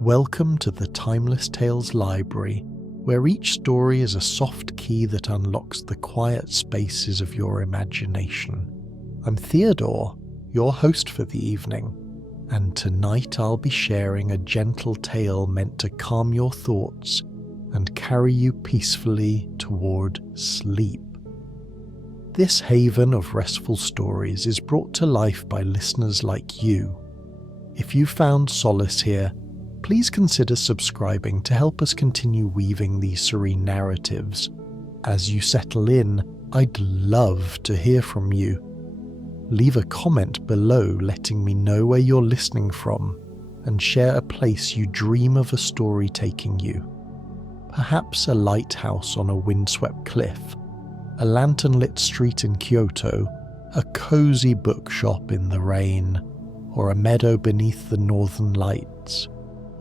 Welcome to the Timeless Tales Library, where each story is a soft key that unlocks the quiet spaces of your imagination. I'm Theodore, your host for the evening, and tonight I'll be sharing a gentle tale meant to calm your thoughts and carry you peacefully toward sleep. This haven of restful stories is brought to life by listeners like you. If you found solace here, please consider subscribing to help us continue weaving these serene narratives. As you settle in, I'd love to hear from you. Leave a comment below letting me know where you're listening from, and share a place you dream of a story taking you. Perhaps a lighthouse on a windswept cliff, a lantern-lit street in Kyoto, a cozy bookshop in the rain, or a meadow beneath the northern lights.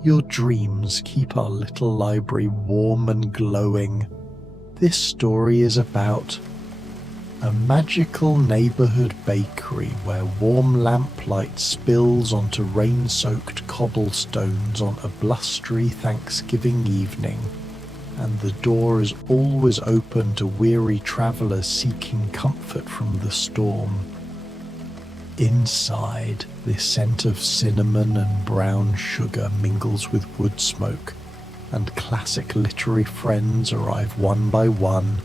Your dreams keep our little library warm and glowing. This story is about a magical neighborhood bakery where warm lamplight spills onto rain-soaked cobblestones on a blustery Thanksgiving evening, and the door is always open to weary travelers seeking comfort from the storm. Inside, the scent of cinnamon and brown sugar mingles with woodsmoke, and classic literary friends arrive one by one,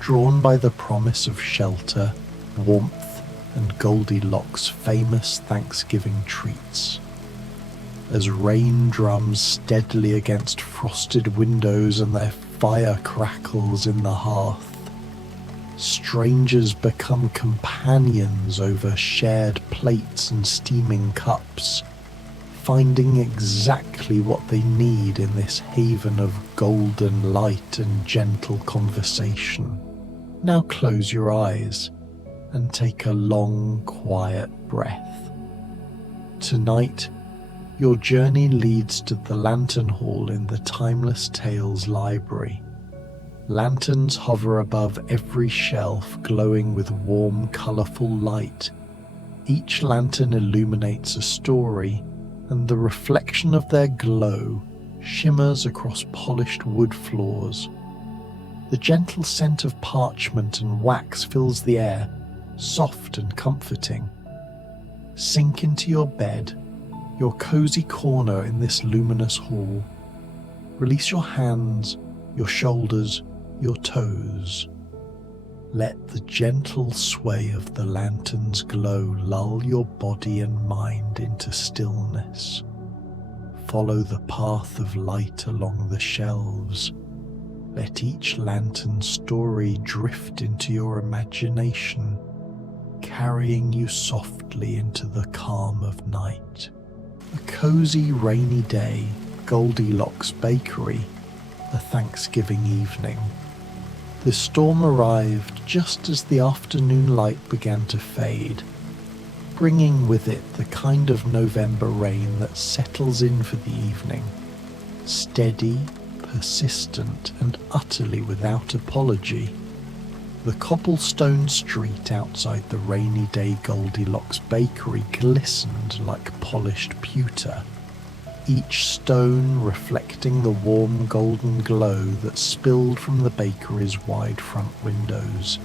drawn by the promise of shelter, warmth, and Goldielocks' famous Thanksgiving treats. As rain drums steadily against frosted windows and their fire crackles in the hearth, strangers become companions over shared plates and steaming cups, finding exactly what they need in this haven of golden light and gentle conversation. Now close your eyes and take a long, quiet breath. Tonight, your journey leads to the lantern hall in the Timeless Tales Library. Lanterns hover above every shelf, glowing with warm, colourful light. Each lantern illuminates a story, and the reflection of their glow shimmers across polished wood floors. The gentle scent of parchment and wax fills the air, soft and comforting. Sink into your bed, your cozy corner in this luminous hall. Release your hands, your shoulders, your toes. Let the gentle sway of the lantern's glow lull your body and mind into stillness. Follow the path of light along the shelves. Let each lantern's story drift into your imagination, carrying you softly into the calm of night. A cozy rainy day, Goldielocks Bakery, a Thanksgiving evening. The storm arrived just as the afternoon light began to fade, bringing with it the kind of November rain that settles in for the evening, steady, persistent, and utterly without apology. The cobblestone street outside the rainy day Goldielocks Bakery glistened like polished pewter, each stone reflecting the warm golden glow that spilled from the bakery's wide front windows.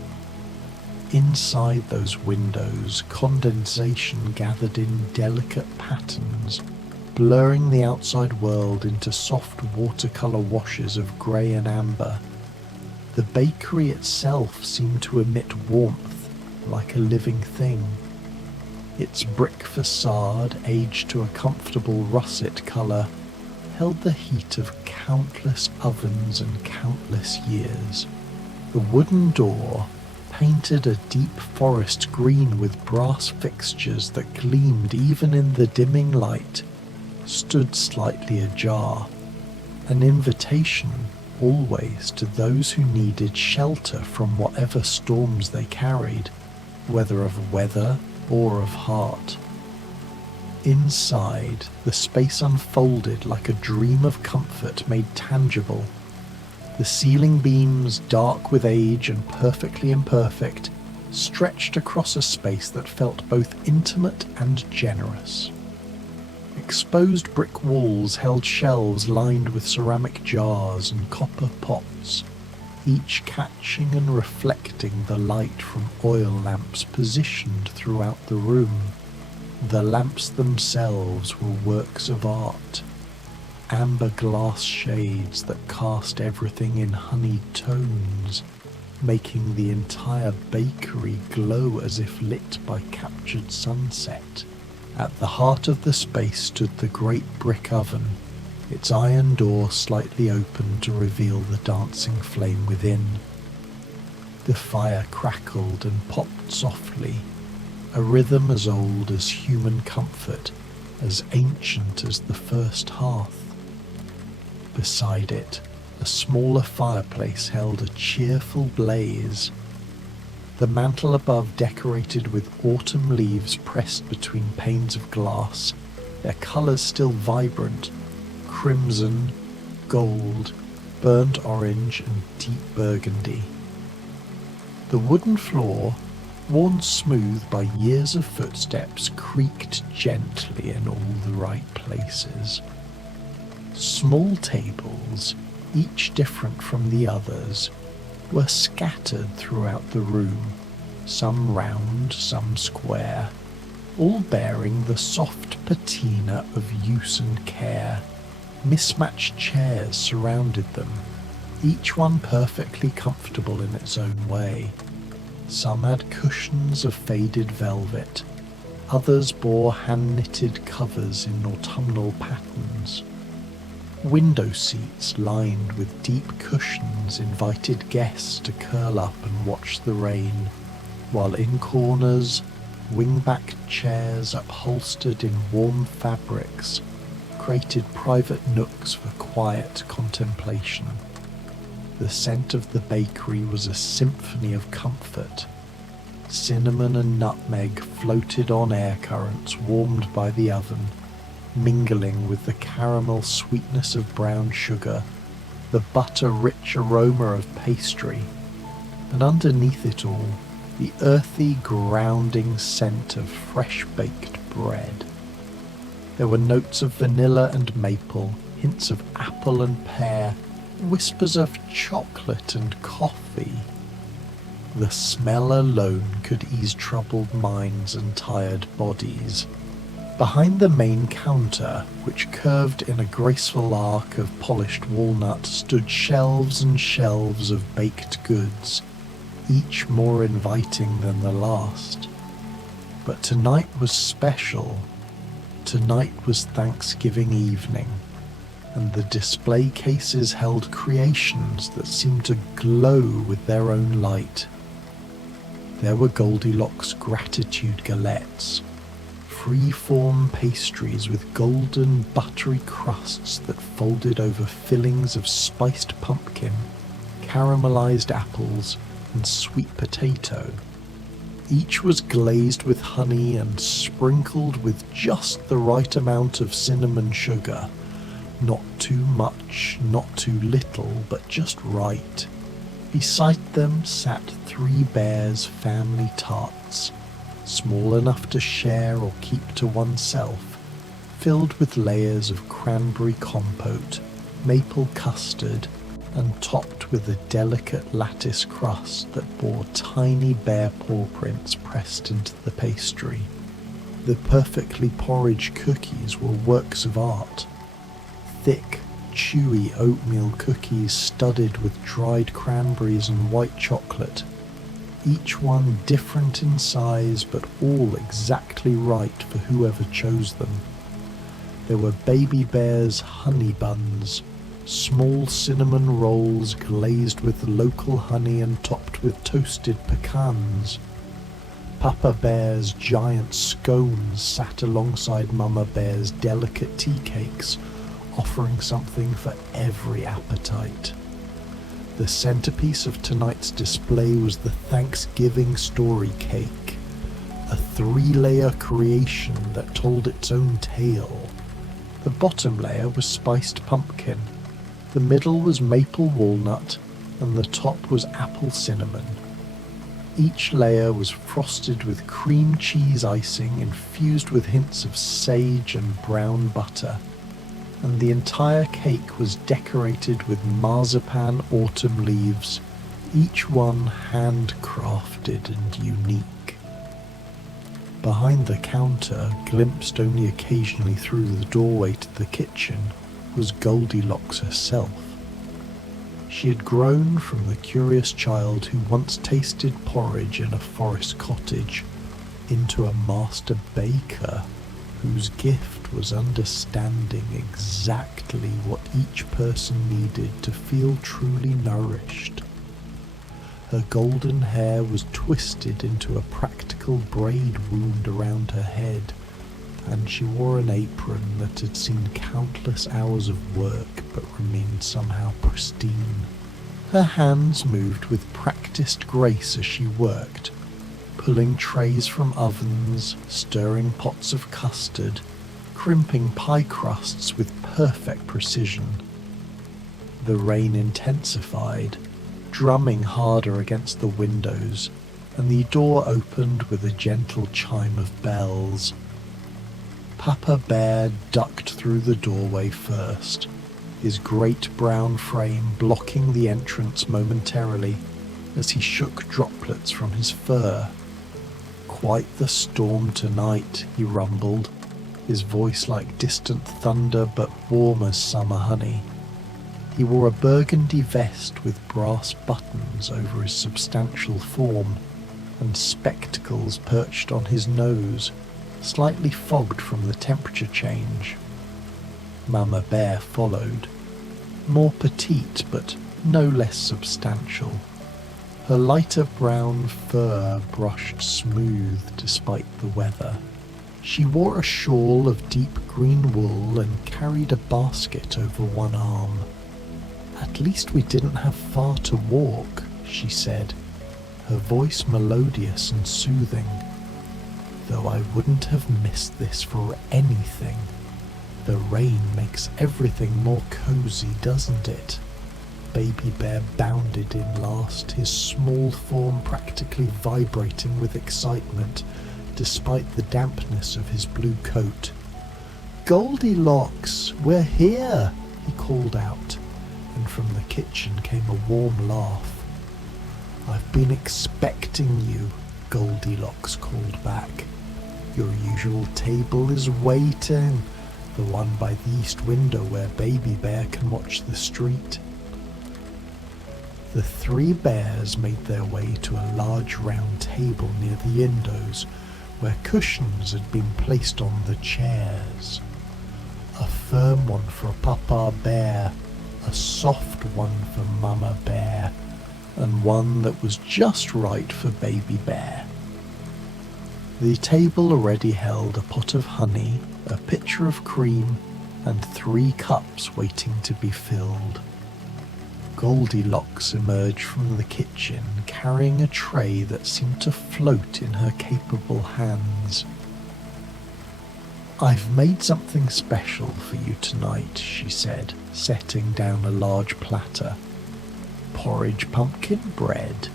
Inside those windows, condensation gathered in delicate patterns, blurring the outside world into soft watercolor washes of grey and amber. The bakery itself seemed to emit warmth like a living thing. Its brick facade, aged to a comfortable russet colour, held the heat of countless ovens and countless years. The wooden door, painted a deep forest green with brass fixtures that gleamed even in the dimming light, stood slightly ajar, an invitation always to those who needed shelter from whatever storms they carried, whether of weather or of heart. Inside, the space unfolded like a dream of comfort made tangible. The ceiling beams, dark with age and perfectly imperfect, stretched across a space that felt both intimate and generous. Exposed brick walls held shelves lined with ceramic jars and copper pots, each catching and reflecting the light from oil lamps positioned throughout the room. The lamps themselves were works of art, amber glass shades that cast everything in honeyed tones, making the entire bakery glow as if lit by captured sunset. At the heart of the space stood the great brick oven, its iron door slightly open to reveal the dancing flame within. The fire crackled and popped softly, a rhythm as old as human comfort, as ancient as the first hearth. Beside it, a smaller fireplace held a cheerful blaze, the mantel above decorated with autumn leaves pressed between panes of glass, their colours still vibrant, crimson, gold, burnt orange and deep burgundy. The wooden floor, worn smooth by years of footsteps, creaked gently in all the right places. Small tables, each different from the others, were scattered throughout the room, some round, some square, all bearing the soft patina of use and care. Mismatched chairs surrounded them, each one perfectly comfortable in its own way. Some had cushions of faded velvet, others bore hand-knitted covers in autumnal patterns. Window seats lined with deep cushions invited guests to curl up and watch the rain, while in corners, wing-backed chairs upholstered in warm fabrics created private nooks for quiet contemplation. The scent of the bakery was a symphony of comfort. Cinnamon and nutmeg floated on air currents warmed by the oven, mingling with the caramel sweetness of brown sugar, the butter-rich aroma of pastry, and underneath it all, the earthy, grounding scent of fresh-baked bread. There were notes of vanilla and maple, hints of apple and pear, whispers of chocolate and coffee. The smell alone could ease troubled minds and tired bodies. Behind the main counter, which curved in a graceful arc of polished walnut, stood shelves and shelves of baked goods, each more inviting than the last. But tonight was special. Tonight was Thanksgiving evening, and the display cases held creations that seemed to glow with their own light. There were Goldielocks gratitude galettes, free-form pastries with golden, buttery crusts that folded over fillings of spiced pumpkin, caramelized apples, and sweet potato. Each was glazed with honey and sprinkled with just the right amount of cinnamon sugar. Not too much, not too little, but just right. Beside them sat 3 bears' family tarts, small enough to share or keep to oneself, filled with layers of cranberry compote, maple custard, and topped with a delicate lattice crust that bore tiny bear paw prints pressed into the pastry. The perfectly porridge cookies were works of art. Thick, chewy oatmeal cookies studded with dried cranberries and white chocolate, each one different in size but all exactly right for whoever chose them. There were baby bears' honey buns, small cinnamon rolls glazed with local honey and topped with toasted pecans. Papa Bear's giant scones sat alongside Mama Bear's delicate tea cakes, offering something for every appetite. The centerpiece of tonight's display was the Thanksgiving story cake, a 3-layer creation that told its own tale. The bottom layer was spiced pumpkin, the middle was maple walnut, and the top was apple cinnamon. Each layer was frosted with cream cheese icing infused with hints of sage and brown butter, and the entire cake was decorated with marzipan autumn leaves, each one handcrafted and unique. Behind the counter, glimpsed only occasionally through the doorway to the kitchen, was Goldilocks herself. She had grown from the curious child who once tasted porridge in a forest cottage into a master baker whose gift was understanding exactly what each person needed to feel truly nourished. Her golden hair was twisted into a practical braid wound around her head, and she wore an apron that had seen countless hours of work but remained somehow pristine. Her hands moved with practiced grace as she worked, pulling trays from ovens, stirring pots of custard, crimping pie crusts with perfect precision. The rain intensified, drumming harder against the windows, and the door opened with a gentle chime of bells. Papa Bear ducked through the doorway first, his great brown frame blocking the entrance momentarily as he shook droplets from his fur. "Quite the storm tonight," he rumbled, his voice like distant thunder but warm as summer honey. He wore a burgundy vest with brass buttons over his substantial form, and spectacles perched on his nose, slightly fogged from the temperature change. Mama Bear followed, more petite but no less substantial. Her lighter brown fur brushed smooth despite the weather. She wore a shawl of deep green wool and carried a basket over one arm. "At least we didn't have far to walk," she said, her voice melodious and soothing. "Though I wouldn't have missed this for anything. The rain makes everything more cozy, doesn't it?" Baby Bear bounded in last, his small form practically vibrating with excitement despite the dampness of his blue coat. "Goldilocks, we're here!" he called out, and from the kitchen came a warm laugh. "I've been expecting you," Goldilocks called back. "Your usual table is waiting, the one by the east window where Baby Bear can watch the street." The three bears made their way to a large round table near the windows, where cushions had been placed on the chairs. A firm one for Papa Bear, a soft one for Mama Bear, and one that was just right for Baby Bear. The table already held a pot of honey, a pitcher of cream, and 3 cups waiting to be filled. Goldilocks emerged from the kitchen carrying a tray that seemed to float in her capable hands. "I've made something special for you tonight," she said, setting down a large platter. "Porridge pumpkin bread.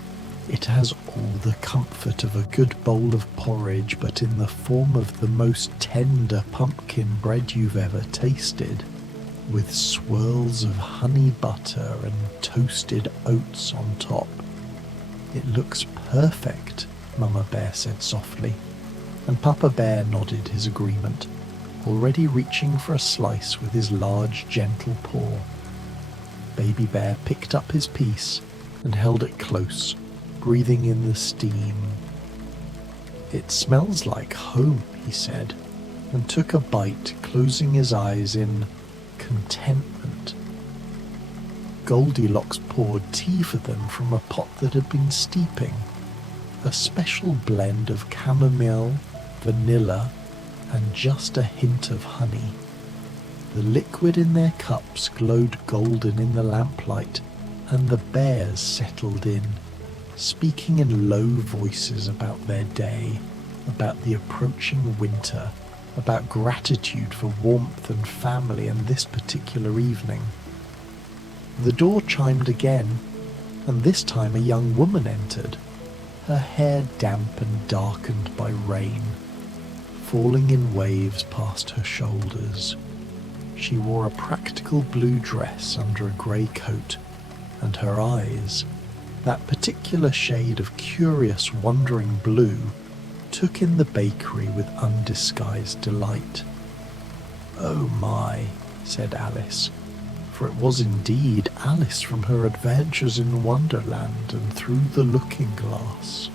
It has all the comfort of a good bowl of porridge, but in the form of the most tender pumpkin bread you've ever tasted, with swirls of honey butter and toasted oats on top. It looks perfect," Mama Bear said softly, and Papa Bear nodded his agreement, already reaching for a slice with his large, gentle paw. Baby Bear picked up his piece and held it close, breathing in the steam. "It smells like home," he said, and took a bite, closing his eyes in contentment. Goldilocks poured tea for them from a pot that had been steeping, a special blend of chamomile, vanilla, and just a hint of honey. The liquid in their cups glowed golden in the lamplight, and the bears settled in, speaking in low voices about their day, about the approaching winter, about gratitude for warmth and family and this particular evening. The door chimed again, and this time a young woman entered. her hair damp and darkened by rain, falling in waves past her shoulders. She wore a practical blue dress under a grey coat, and her eyes, that particular shade of curious, wandering blue, took in the bakery with undisguised delight. "Oh my," said Alice, for it was indeed Alice from her adventures in Wonderland and through the looking-glass.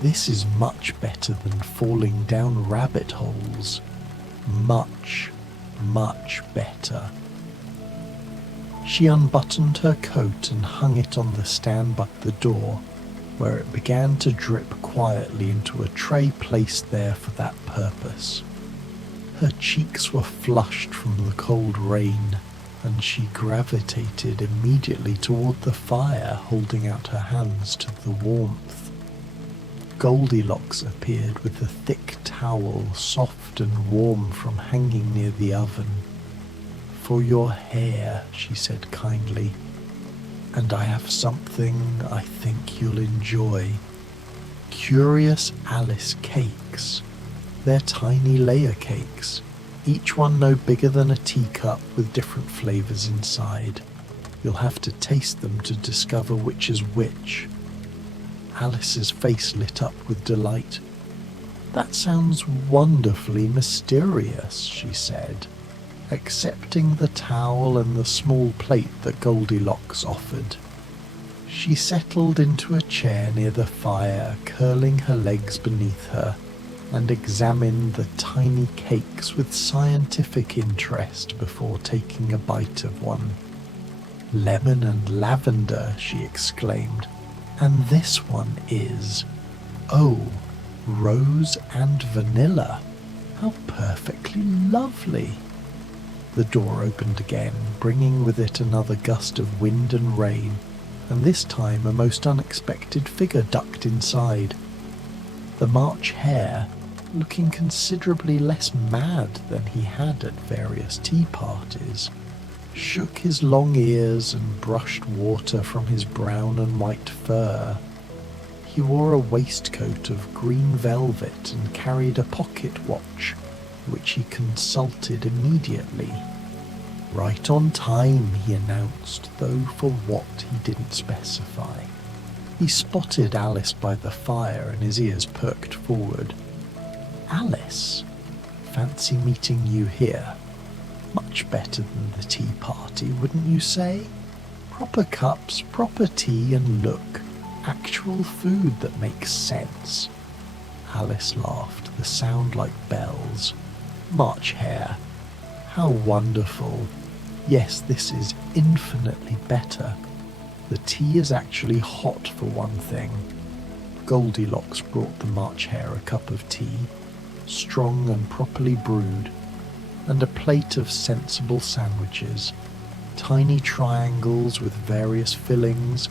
"This is much better than falling down rabbit holes. Much, much better." She unbuttoned her coat and hung it on the stand by the door, where it began to drip quietly into a tray placed there for that purpose. Her cheeks were flushed from the cold rain, and she gravitated immediately toward the fire, holding out her hands to the warmth. Goldielocks appeared with a thick towel, soft and warm from hanging near the oven. "For your hair," she said kindly, "and I have something I think you'll enjoy. Curious Alice cakes. They're tiny layer cakes, each one no bigger than a teacup with different flavours inside. You'll have to taste them to discover which is which." Alice's face lit up with delight. "That sounds wonderfully mysterious," she said, accepting the towel and the small plate that Goldilocks offered. She settled into a chair near the fire, curling her legs beneath her, and examined the tiny cakes with scientific interest before taking a bite of one. "Lemon and lavender," she exclaimed, "and this one is, oh, rose and vanilla. How perfectly lovely." The door opened again, bringing with it another gust of wind and rain, and this time a most unexpected figure ducked inside. The March Hare, looking considerably less mad than he had at various tea parties, shook his long ears and brushed water from his brown and white fur. He wore a waistcoat of green velvet and carried a pocket watch, which he consulted immediately. "Right on time," he announced, though for what he didn't specify. He spotted Alice by the fire and his ears perked forward. "Alice, fancy meeting you here. Much better than the tea party, wouldn't you say? Proper cups, proper tea, and look, actual food that makes sense." Alice laughed, the sound like bells. "March Hare, how wonderful. Yes, this is infinitely better. The tea is actually hot for one thing." Goldilocks brought the March Hare a cup of tea, strong and properly brewed, and a plate of sensible sandwiches, tiny triangles with various fillings,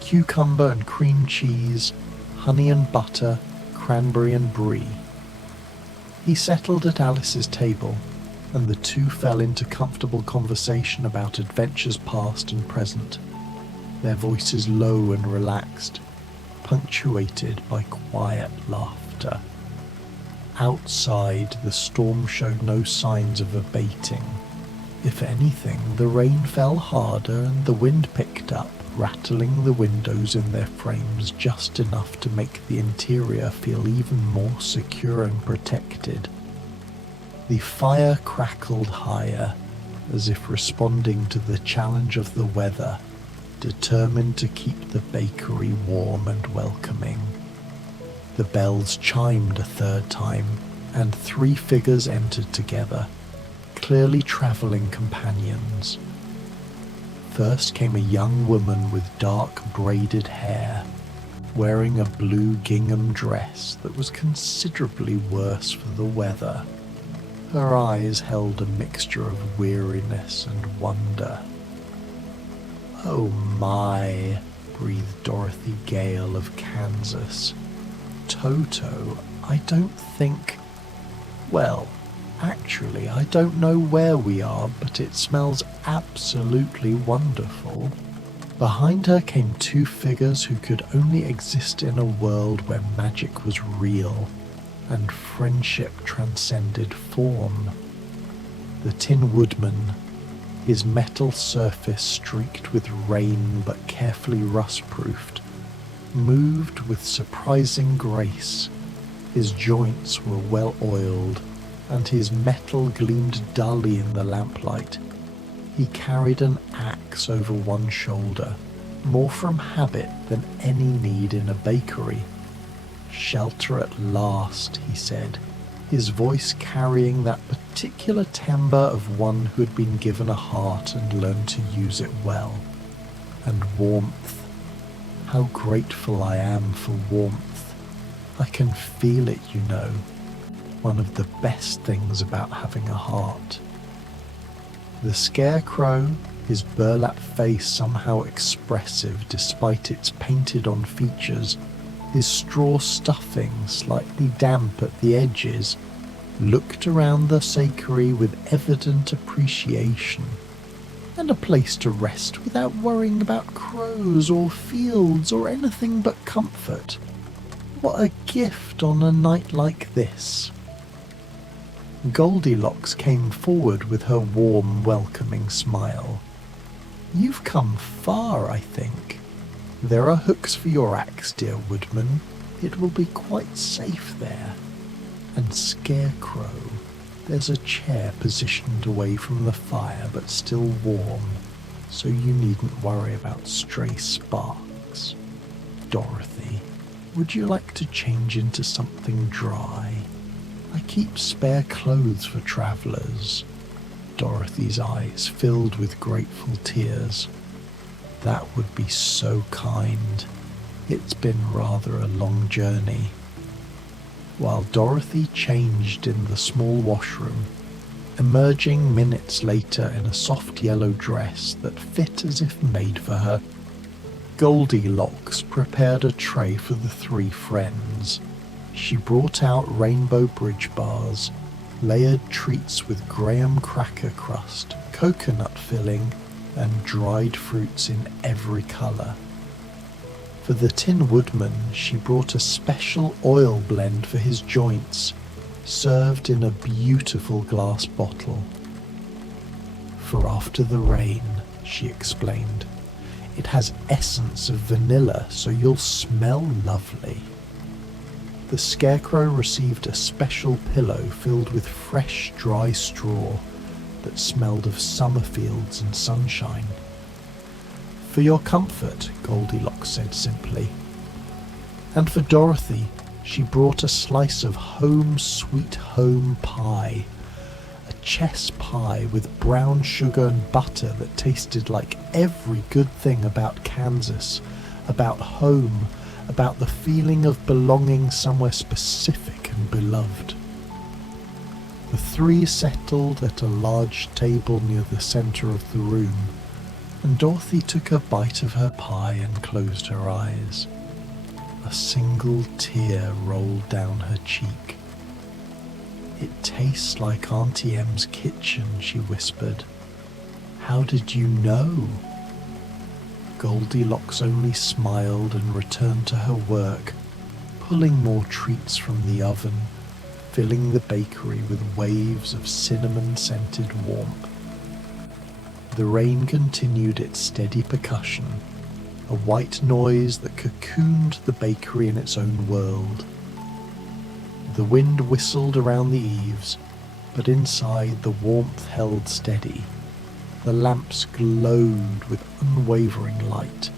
cucumber and cream cheese, honey and butter, cranberry and brie. He settled at Alice's table, and the two fell into comfortable conversation about adventures past and present, their voices low and relaxed, punctuated by quiet laughter. Outside, the storm showed no signs of abating. If anything, the rain fell harder and the wind picked up, rattling the windows in their frames just enough to make the interior feel even more secure and protected. The fire crackled higher, as if responding to the challenge of the weather, determined to keep the bakery warm and welcoming. The bells chimed a third time, and three figures entered together, clearly travelling companions. First came a young woman with dark braided hair, wearing a blue gingham dress that was considerably worse for the weather. Her eyes held a mixture of weariness and wonder. "Oh my," breathed Dorothy Gale of Kansas. "Toto, I don't think... Well, actually, I don't know where we are, but it smells absolutely wonderful. Behind her came two figures who could only exist in a world where magic was real and friendship transcended form. The Tin Woodman, his metal surface streaked with rain but carefully rust-proofed, moved with surprising grace. His joints were well oiled, and his metal gleamed dully in the lamplight. He carried an axe over one shoulder, more from habit than any need in a bakery. "Shelter at last," he said, his voice carrying that particular timbre of one who had been given a heart and learned to use it well. "And warmth. How grateful I am for warmth. I can feel it, you know. One of the best things about having a heart." The Scarecrow, his burlap face somehow expressive despite its painted-on features, his straw stuffing slightly damp at the edges, looked around the sanctuary with evident appreciation, and a place to rest without worrying about crows or fields or anything but comfort. What a gift on a night like this. Goldielocks came forward with her warm, welcoming smile. "You've come far, I think. There are hooks for your axe, dear Woodman. It will be quite safe there. And Scarecrow, there's a chair positioned away from the fire but still warm, so you needn't worry about stray sparks. Dorothy, would you like to change into something dry? I keep spare clothes for travellers." Dorothy's eyes filled with grateful tears. "That would be so kind. It's been rather a long journey." While Dorothy changed in the small washroom, emerging minutes later in a soft yellow dress that fit as if made for her, Goldielocks prepared a tray for the three friends. She brought out rainbow bridge bars, layered treats with graham cracker crust, coconut filling, and dried fruits in every colour. For the Tin Woodman, she brought a special oil blend for his joints, served in a beautiful glass bottle. "For after the rain," she explained. "It has essence of vanilla, so you'll smell lovely." The Scarecrow received a special pillow filled with fresh, dry straw that smelled of summer fields and sunshine. "For your comfort," Goldielocks said simply. And for Dorothy, she brought a slice of home sweet home pie, a chess pie with brown sugar and butter that tasted like every good thing about Kansas, about home, about the feeling of belonging somewhere specific and beloved. The three settled at a large table near the centre of the room, and Dorothy took a bite of her pie and closed her eyes. A single tear rolled down her cheek. "It tastes like Auntie Em's kitchen," she whispered. "How did you know?" Goldielocks only smiled and returned to her work, pulling more treats from the oven, filling the bakery with waves of cinnamon-scented warmth. The rain continued its steady percussion, a white noise that cocooned the bakery in its own world. The wind whistled around the eaves, but inside the warmth held steady. The lamps glowed with unwavering light,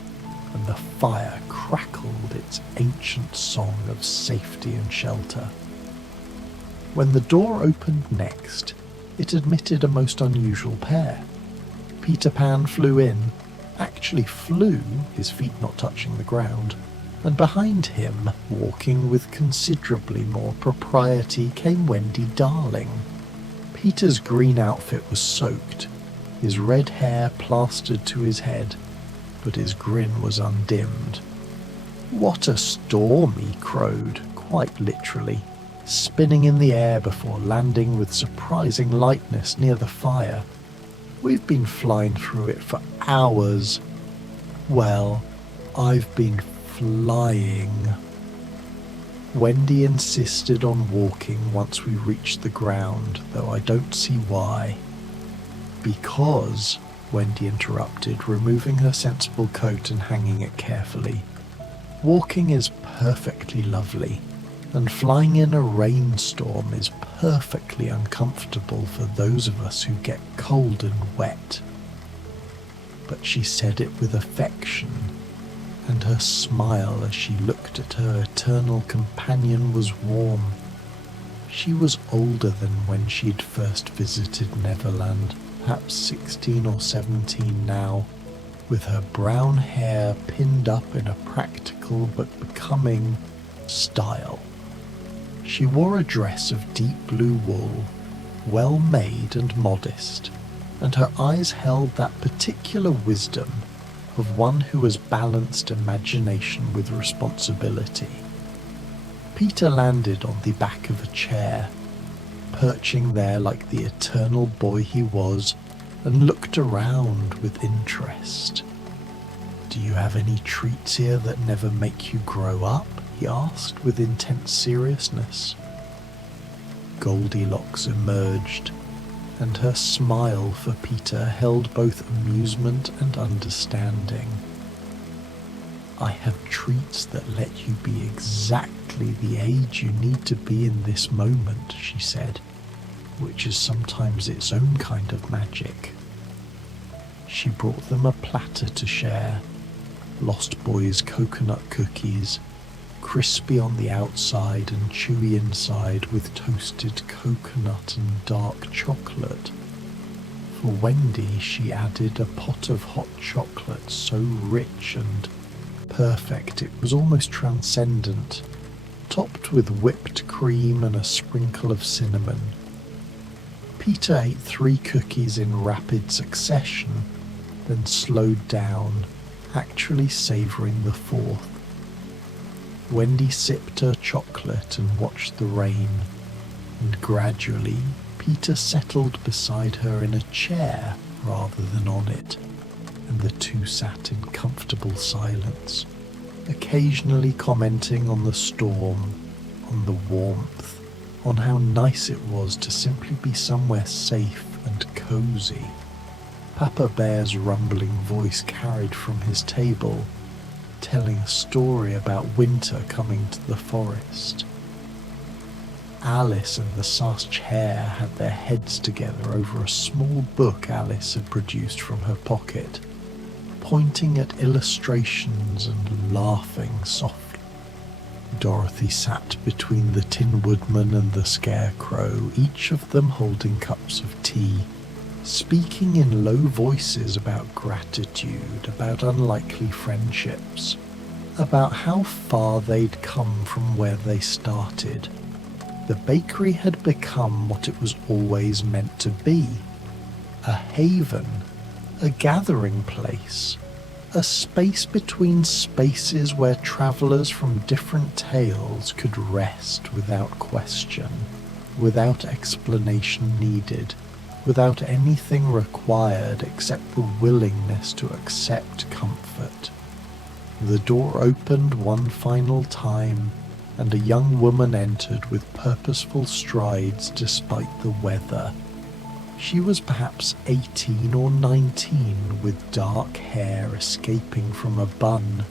and the fire crackled its ancient song of safety and shelter. When the door opened next, it admitted a most unusual pair. Peter Pan flew in, actually flew, his feet not touching the ground, and behind him, walking with considerably more propriety, came Wendy Darling. Peter's green outfit was soaked, his red hair plastered to his head, but his grin was undimmed. "What a storm!" he crowed, quite literally, spinning in the air before landing with surprising lightness near the fire. "We've been flying through it for hours." Well, I've been flying. Wendy insisted on walking once we reached the ground, though I don't see why. Because, Wendy interrupted, removing her sensible coat and hanging it carefully, walking is perfectly lovely, and flying in a rainstorm is perfectly uncomfortable for those of us who get cold and wet. But she said it with affection, and her smile as she looked at her eternal companion was warm. She was older than when she'd first visited Neverland, perhaps 16 or 17 now, with her brown hair pinned up in a practical but becoming style. She wore a dress of deep blue wool, well made and modest, and her eyes held that particular wisdom of one who has balanced imagination with responsibility. Peter landed on the back of a chair, perching there like the eternal boy he was, and looked around with interest. "Do you have any treats here that never make you grow up?" he asked with intense seriousness. Goldielocks emerged, and her smile for Peter held both amusement and understanding. "I have treats that let you be exactly the age you need to be in this moment," she said, which is sometimes its own kind of magic. She brought them a platter to share, Lost Boy's coconut cookies, crispy on the outside and chewy inside with toasted coconut and dark chocolate. For Wendy, she added a pot of hot chocolate so rich and perfect it was almost transcendent, topped with whipped cream and a sprinkle of cinnamon. Peter ate 3 cookies in rapid succession, then slowed down, actually savouring the 4th. Wendy sipped her chocolate and watched the rain, and gradually Peter settled beside her in a chair rather than on it, and the two sat in comfortable silence, occasionally commenting on the storm, on the warmth, on how nice it was to simply be somewhere safe and cosy. Papa Bear's rumbling voice carried from his table, telling a story about winter coming to the forest. Alice and the Sausage Hare had their heads together over a small book Alice had produced from her pocket, pointing at illustrations and laughing softly. Dorothy sat between the Tin Woodman and the Scarecrow, each of them holding cups of tea, speaking in low voices about gratitude, about unlikely friendships, about how far they'd come from where they started. The bakery had become what it was always meant to be, a haven, a gathering place, a space between spaces where travellers from different tales could rest without question, without explanation needed, without anything required except the willingness to accept comfort. The door opened one final time, and a young woman entered with purposeful strides despite the weather. She was perhaps 18 or 19, with dark hair escaping from a bun,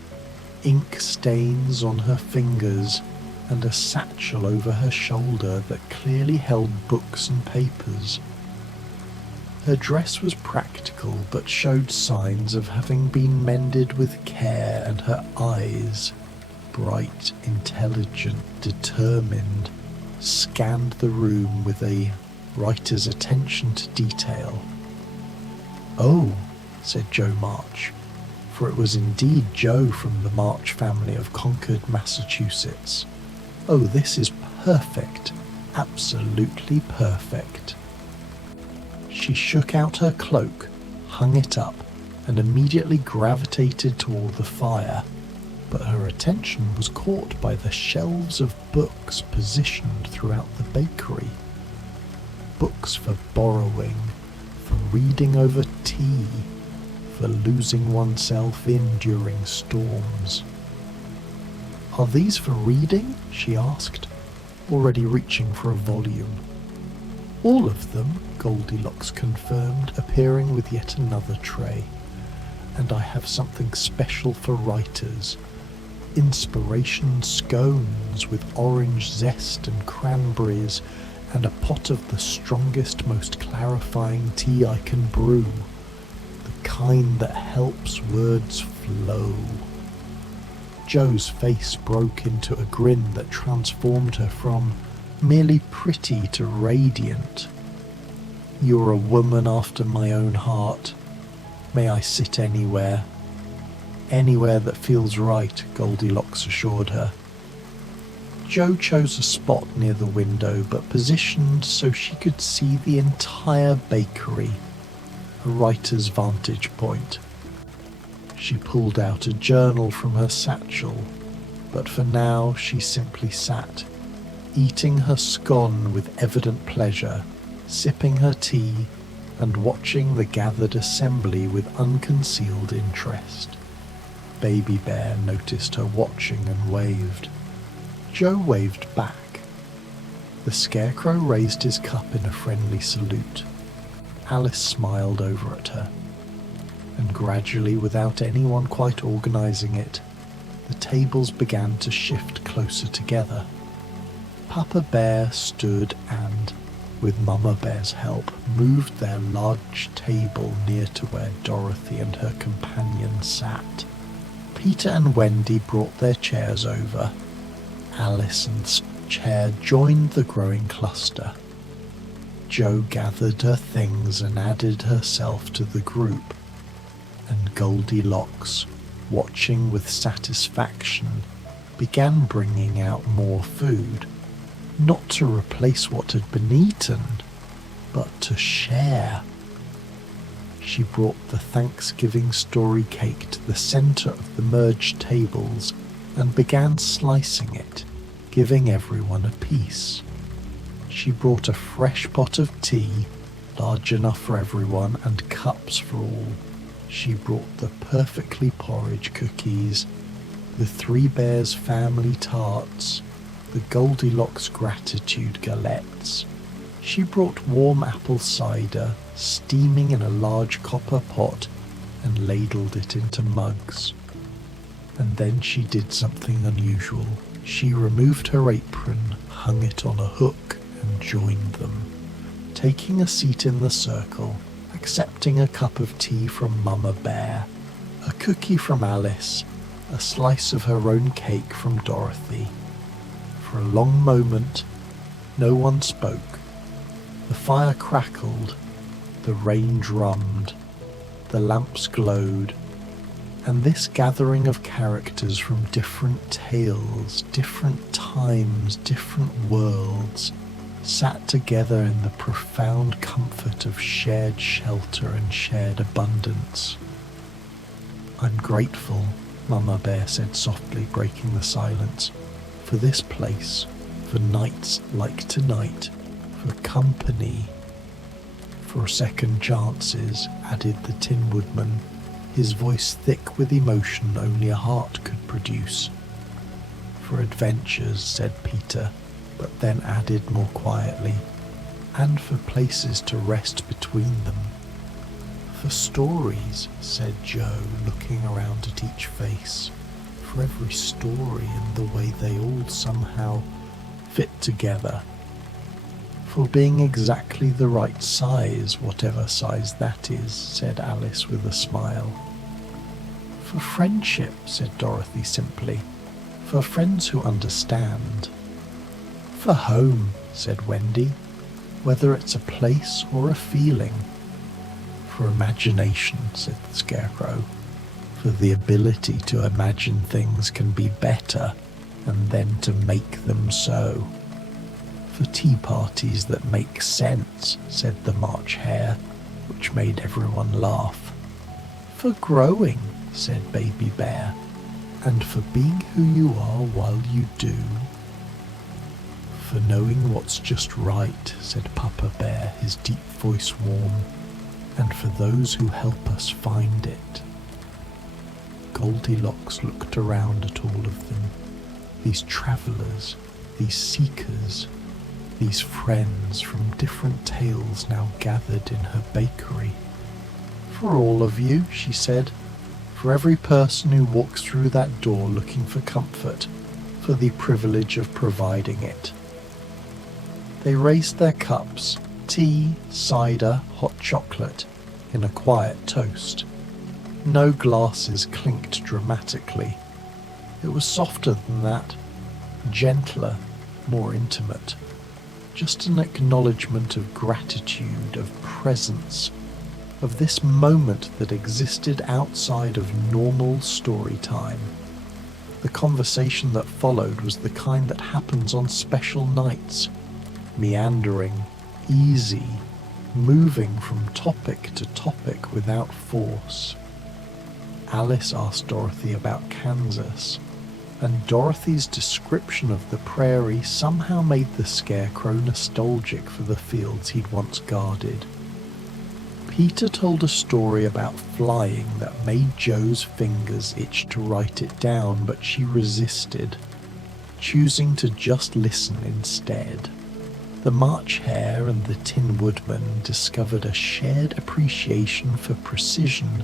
ink stains on her fingers, and a satchel over her shoulder that clearly held books and papers. Her dress was practical but showed signs of having been mended with care, and her eyes, bright, intelligent, determined, scanned the room with a writer's attention to detail. "Oh," said Joe March, for it was indeed Joe from the March family of Concord, Massachusetts. "Oh, this is perfect, absolutely perfect." She shook out her cloak, hung it up, and immediately gravitated toward the fire, but her attention was caught by the shelves of books positioned throughout the bakery. Books for borrowing, for reading over tea, for losing oneself in during storms. "Are these for reading?" she asked, already reaching for a volume. "All of them," Goldilocks confirmed, appearing with yet another tray. "And I have something special for writers. Inspiration scones with orange zest and cranberries, and a pot of the strongest, most clarifying tea I can brew, the kind that helps words flow." Jo's face broke into a grin that transformed her from merely pretty to radiant. "You're a woman after my own heart. May I sit anywhere?" "Anywhere that feels right," Goldilocks assured her. Jo chose a spot near the window, but positioned so she could see the entire bakery, a writer's vantage point. She pulled out a journal from her satchel, but for now she simply sat, eating her scone with evident pleasure, sipping her tea, and watching the gathered assembly with unconcealed interest. Baby Bear noticed her watching and waved. Jo waved back. The Scarecrow raised his cup in a friendly salute. Alice smiled over at her, and gradually, without anyone quite organising it, the tables began to shift closer together. Papa Bear stood and, with Mama Bear's help, moved their large table near to where Dorothy and her companion sat. Peter and Wendy brought their chairs over. Alison's chair joined the growing cluster. Jo gathered her things and added herself to the group, and Goldilocks, watching with satisfaction, began bringing out more food, not to replace what had been eaten, but to share. She brought the Thanksgiving story cake to the centre of the merged tables and began slicing it, giving everyone a piece. She brought a fresh pot of tea, large enough for everyone, and cups for all. She brought the perfectly porridge cookies, the Three Bears family tarts, the Goldilocks gratitude galettes. She brought warm apple cider, steaming in a large copper pot, and ladled it into mugs. And then she did something unusual. She removed her apron, hung it on a hook, and joined them, taking a seat in the circle, accepting a cup of tea from Mama Bear, a cookie from Alice, a slice of her own cake from Dorothy. For a long moment, no one spoke. The fire crackled, the rain drummed, the lamps glowed, and this gathering of characters from different tales, different times, different worlds, sat together in the profound comfort of shared shelter and shared abundance. "I'm grateful," Mama Bear said softly, breaking the silence, "for this place, for nights like tonight, for company, for second chances," added the Tin Woodman, his voice thick with emotion only a heart could produce. "For adventures," said Peter, but then added more quietly, "and for places to rest between them." "For stories," said Jo, looking around at each face, "for every story and the way they all somehow fit together. For being exactly the right size, whatever size that is," said Alice with a smile. "For friendship," said Dorothy simply, "for friends who understand." "For home," said Wendy, "whether it's a place or a feeling." "For imagination," said the Scarecrow, "for the ability to imagine things can be better, and then to make them so." "For tea parties that make sense," said the March Hare, which made everyone laugh. "For growing," said Baby Bear, "and for being who you are while you do." "For knowing what's just right," said Papa Bear, his deep voice warm, "and for those who help us find it." Goldilocks looked around at all of them, these travellers, these seekers, these friends from different tales now gathered in her bakery. "For all of you," she said, "for every person who walks through that door looking for comfort, for the privilege of providing it." They raised their cups, tea, cider, hot chocolate, in a quiet toast. No glasses clinked dramatically. It was softer than that, gentler, more intimate. Just an acknowledgement of gratitude, of presence, of this moment that existed outside of normal story time. The conversation that followed was the kind that happens on special nights, meandering, easy, moving from topic to topic without force. Alice asked Dorothy about Kansas, and Dorothy's description of the prairie somehow made the Scarecrow nostalgic for the fields he'd once guarded. Peter told a story about flying that made Jo's fingers itch to write it down, but she resisted, choosing to just listen instead. The March Hare and the Tin Woodman discovered a shared appreciation for precision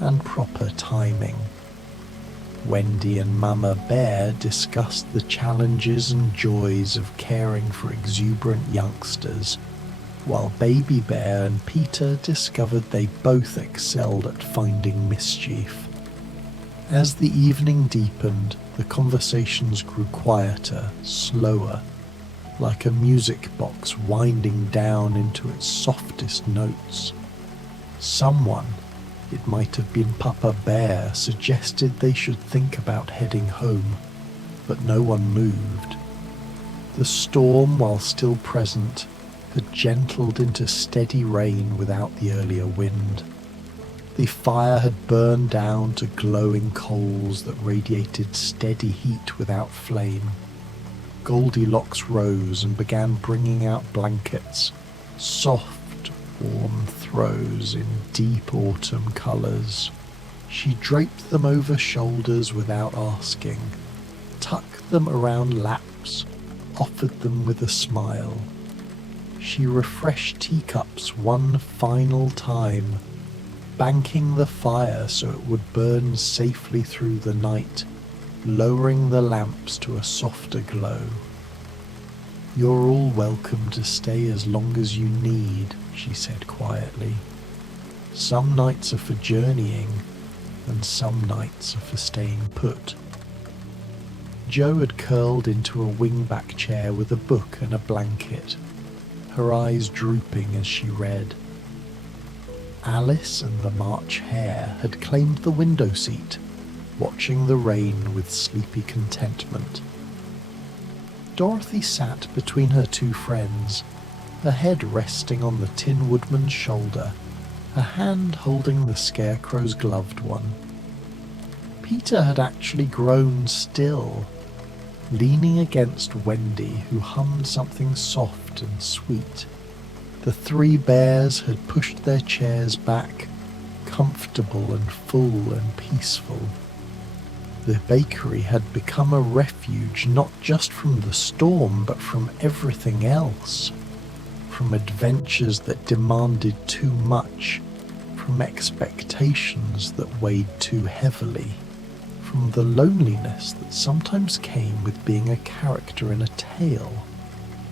and proper timing. Wendy and Mama Bear discussed the challenges and joys of caring for exuberant youngsters, while Baby Bear and Peter discovered they both excelled at finding mischief. As the evening deepened, the conversations grew quieter, slower, like a music box winding down into its softest notes. Someone, it might have been Papa Bear, suggested they should think about heading home, but no one moved. The storm, while still present, had gentled into steady rain without the earlier wind. The fire had burned down to glowing coals that radiated steady heat without flame. Goldilocks rose and began bringing out blankets, soft, warm throws in deep autumn colours. She draped them over shoulders without asking, tucked them around laps, offered them with a smile. She refreshed teacups one final time, banking the fire so it would burn safely through the night, lowering the lamps to a softer glow. "You're all welcome to stay as long as you need," she said quietly. "Some nights are for journeying, and some nights are for staying put." Jo had curled into a wingback chair with a book and a blanket, her eyes drooping as she read. Alice and the March Hare had claimed the window seat, watching the rain with sleepy contentment. Dorothy sat between her two friends, her head resting on the Tin Woodman's shoulder, her hand holding the Scarecrow's gloved one. Peter had actually grown still, leaning against Wendy, who hummed something soft and sweet. The three bears had pushed their chairs back, comfortable and full and peaceful. The bakery had become a refuge not just from the storm, but from everything else. From adventures that demanded too much, from expectations that weighed too heavily, from the loneliness that sometimes came with being a character in a tale,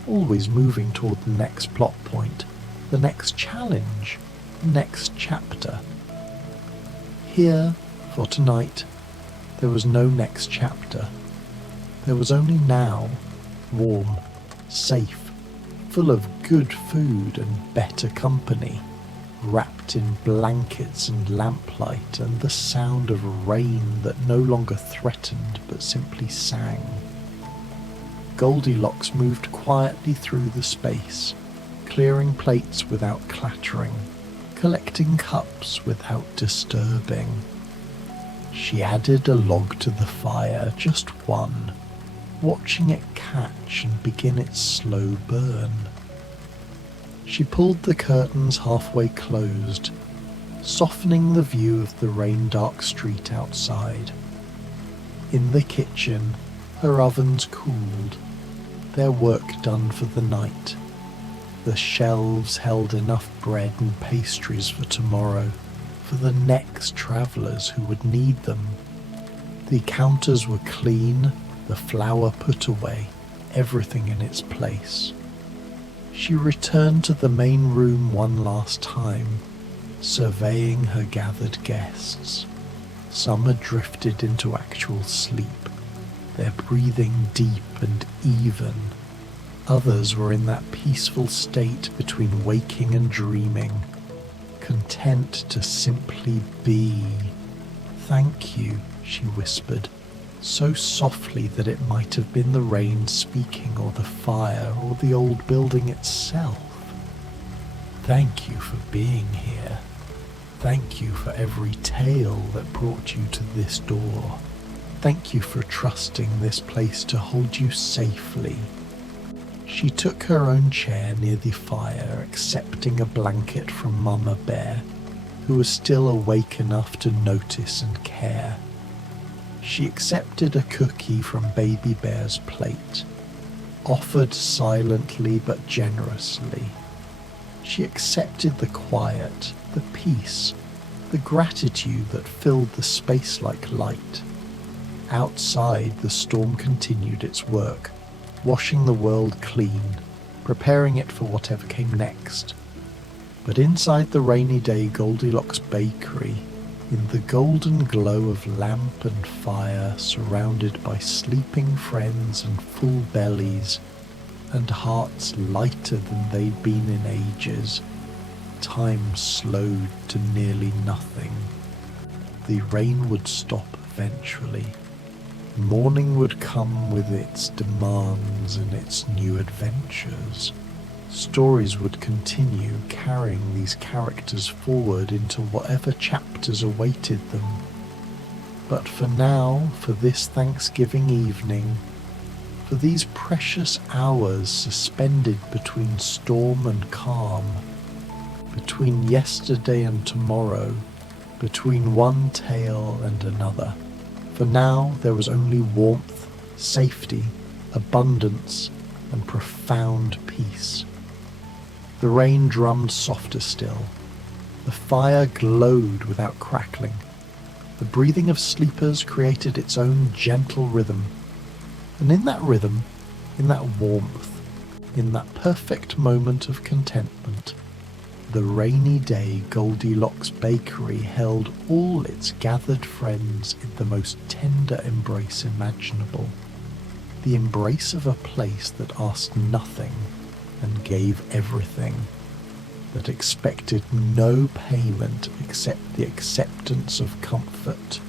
always moving toward the next plot point, the next challenge, the next chapter. Here, for tonight, there was no next chapter. There was only now, warm, safe, full of good food and better company, wrapped in blankets and lamplight and the sound of rain that no longer threatened but simply sang. Goldilocks moved quietly through the space, clearing plates without clattering, collecting cups without disturbing. She added a log to the fire, just one, watching it catch and begin its slow burn. She pulled the curtains halfway closed, softening the view of the rain-dark street outside. In the kitchen, her ovens cooled, their work done for the night. The shelves held enough bread and pastries for tomorrow, for the next travellers who would need them. The counters were clean, the flour put away, everything in its place. She returned to the main room one last time, surveying her gathered guests. Some had drifted into actual sleep, their breathing deep and even. Others were in that peaceful state between waking and dreaming, content to simply be. "Thank you," she whispered, so softly that it might have been the rain speaking, or the fire, or the old building itself. "Thank you for being here. Thank you for every tale that brought you to this door. Thank you for trusting this place to hold you safely." She took her own chair near the fire, accepting a blanket from Mama Bear, who was still awake enough to notice and care. She accepted a cookie from Baby Bear's plate, offered silently but generously. She accepted the quiet, the peace, the gratitude that filled the space like light. Outside, the storm continued its work, washing the world clean, preparing it for whatever came next. But inside the rainy day Goldielocks bakery, in the golden glow of lamp and fire, surrounded by sleeping friends and full bellies, and hearts lighter than they'd been in ages, time slowed to nearly nothing. The rain would stop eventually. Morning would come with its demands and its new adventures. Stories would continue, carrying these characters forward into whatever chapters awaited them. But for now, for this Thanksgiving evening, for these precious hours suspended between storm and calm, between yesterday and tomorrow, between one tale and another, for now there was only warmth, safety, abundance, and profound peace. The rain drummed softer still. The fire glowed without crackling. The breathing of sleepers created its own gentle rhythm. And in that rhythm, in that warmth, in that perfect moment of contentment, the rainy day Goldielocks bakery held all its gathered friends in the most tender embrace imaginable. The embrace of a place that asked nothing and gave everything, that expected no payment except the acceptance of comfort,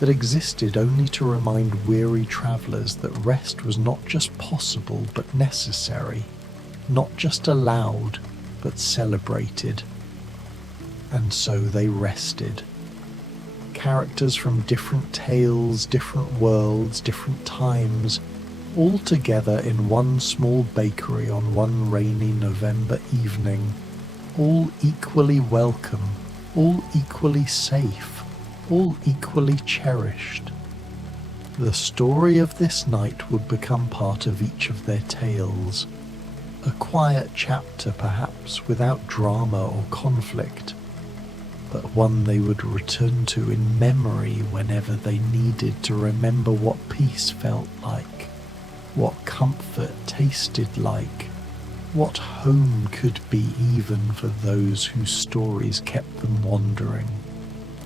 that existed only to remind weary travellers that rest was not just possible but necessary, not just allowed but celebrated. And so they rested. Characters from different tales, different worlds, different times, all together in one small bakery on one rainy November evening, all equally welcome, all equally safe, all equally cherished. The story of this night would become part of each of their tales, a quiet chapter perhaps without drama or conflict, but one they would return to in memory whenever they needed to remember what peace felt like, what comfort tasted like, what home could be even for those whose stories kept them wandering.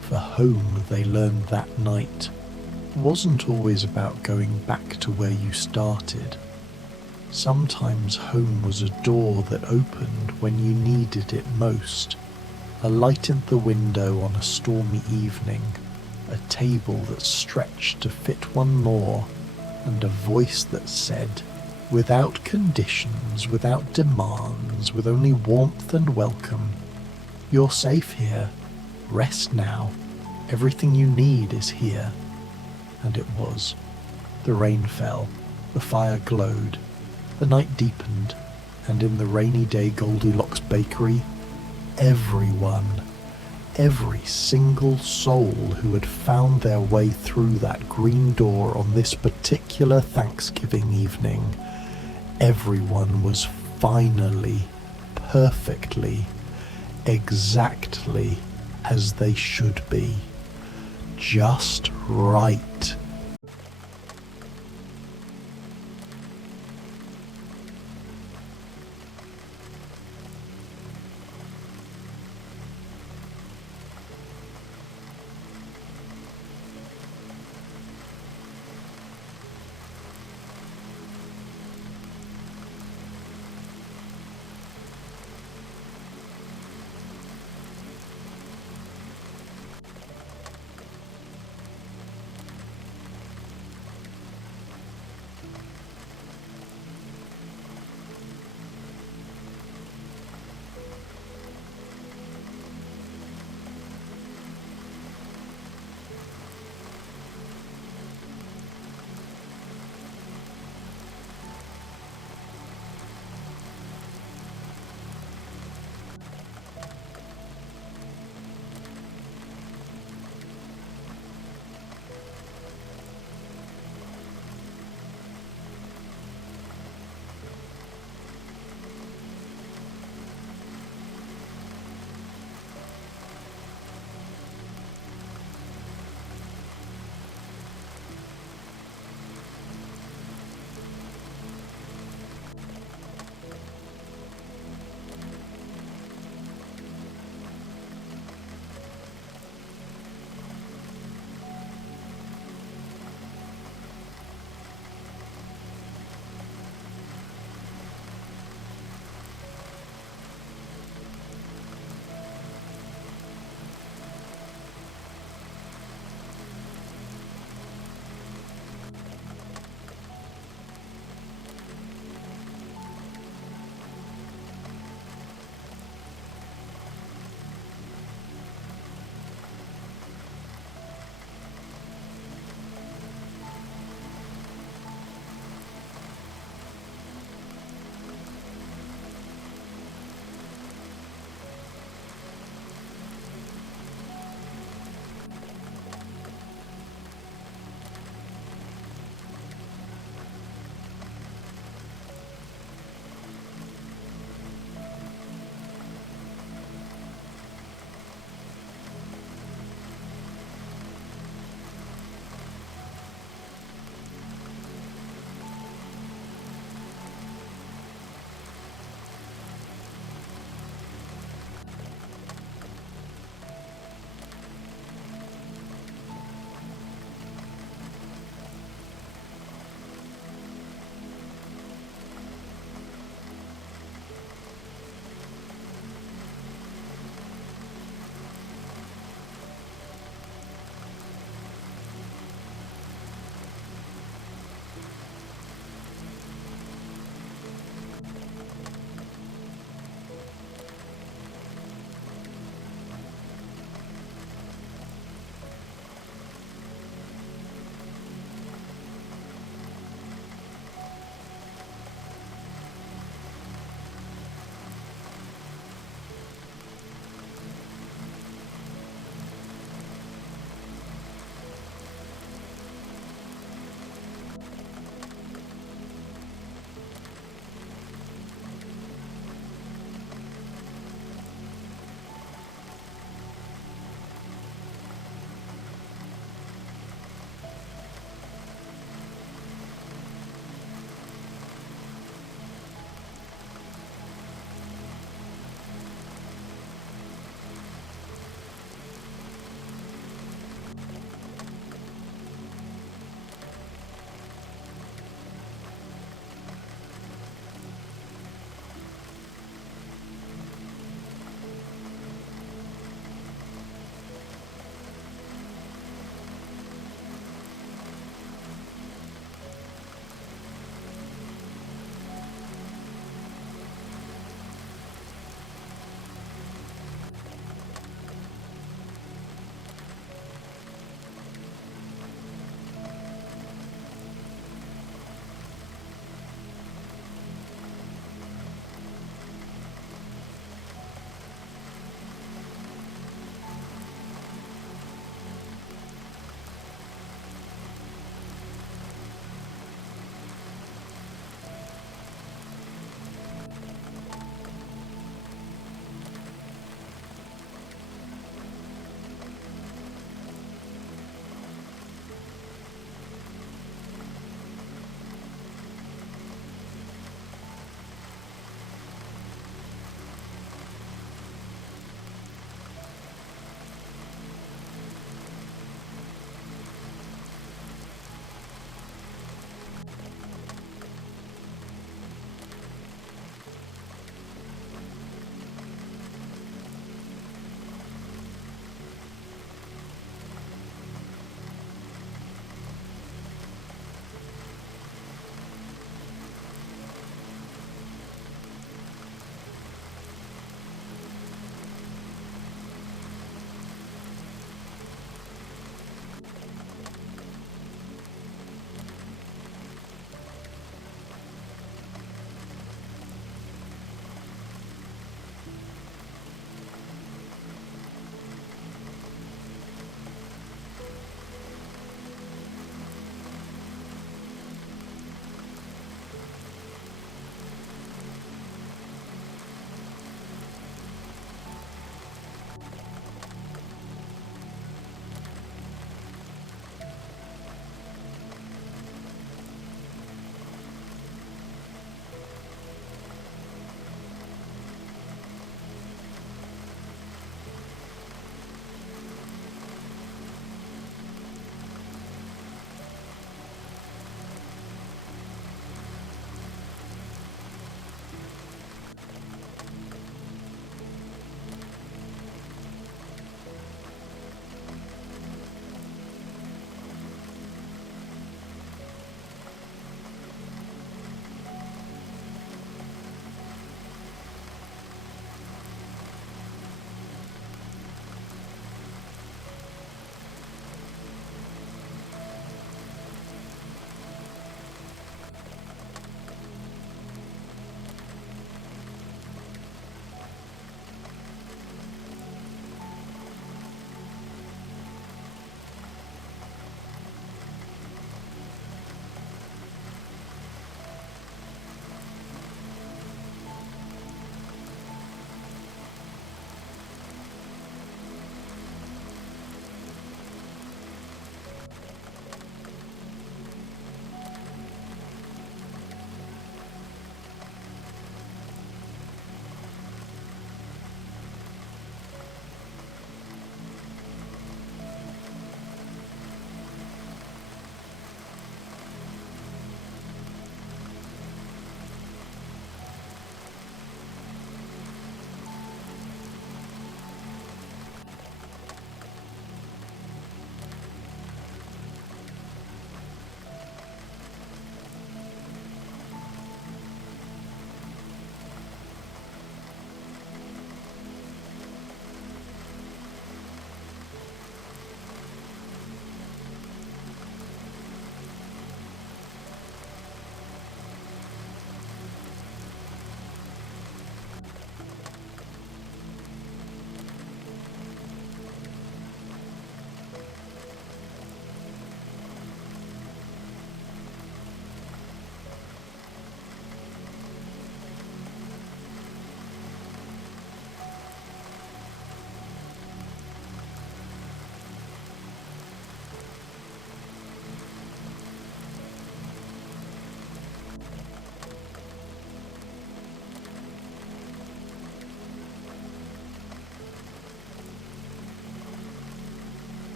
For home, they learned that night, wasn't always about going back to where you started. Sometimes home was a door that opened when you needed it most, a light in the window on a stormy evening, a table that stretched to fit one more, and a voice that said, without conditions, without demands, with only warmth and welcome, "You're safe here. Rest now. Everything you need is here." And it was. The rain fell, the fire glowed, the night deepened, and in the rainy day Goldielocks bakery, everyone, every single soul who had found their way through that green door on this particular Thanksgiving evening, everyone was finally, perfectly, exactly as they should be. Just right.